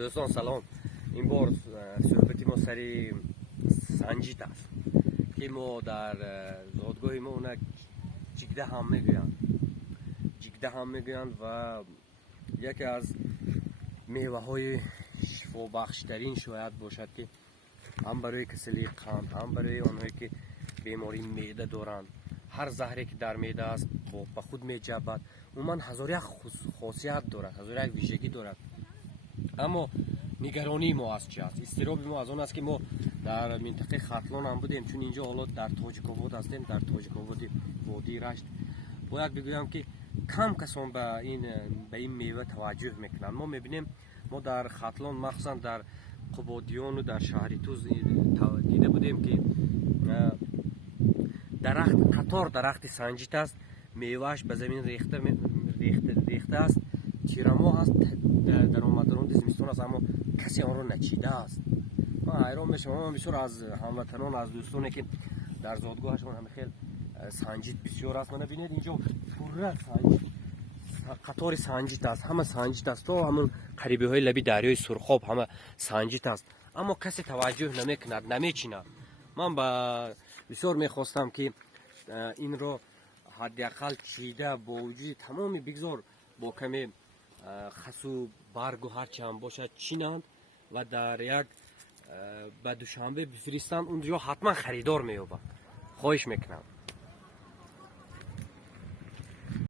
دوستان سلام. این بار صحبتی ما سری سنجیت است که ما در زادگاه ما اون جگده هم میگویند، و یکی از میوه های شفا بخش ترین شاید باشد که هم برای کسلی قند، هم برای آنهایی که بیماری معده دارند. هر زهری که در معده است به خود میجبد. عموما هزار یک خاصیت دارد، هزار یک ویژگی دارد. اما نگرانی ما از چی است؟ اضطراب ما از اون است که ما در منطقه ختلان هم بودیم، چون اینجا حالا در تاجیک‌آباد هستیم، در تاجیک‌آباد وادی رشت. باید بگویم که کم کسان به این میوه توجه میکنند. ما میبینیم ما در ختلان مخصوصا در قبادیان و در شهریتوز دیده بودیم که قطار درخت سنجیت است، میوهش به زمین ریخته است، تیرما است، در آمدران زمستان است، اما کسی آن را نچیده است. من حیران میشم. من بسیار از هموطنان، از دوستانی که در زادگاهشان هم خیلی سنجیت بسیار است، من ببینید اینجا پره سنجیت، قطار سنجیت است، همه سنجیت است، تا همون قریبی های لبی دریای سرخاب همه سنجیت است، اما کسی توجه نمیکند، نمیچیند. من بسیار میخواستم که این را حداقل چیده با وجود تمامی بگذار با کمی خس و برگ و هرچی هم باشد چینند و در یک به دوشنبه بفرستند، اونجا حتما خریدار مییابند. خواهش میکنم.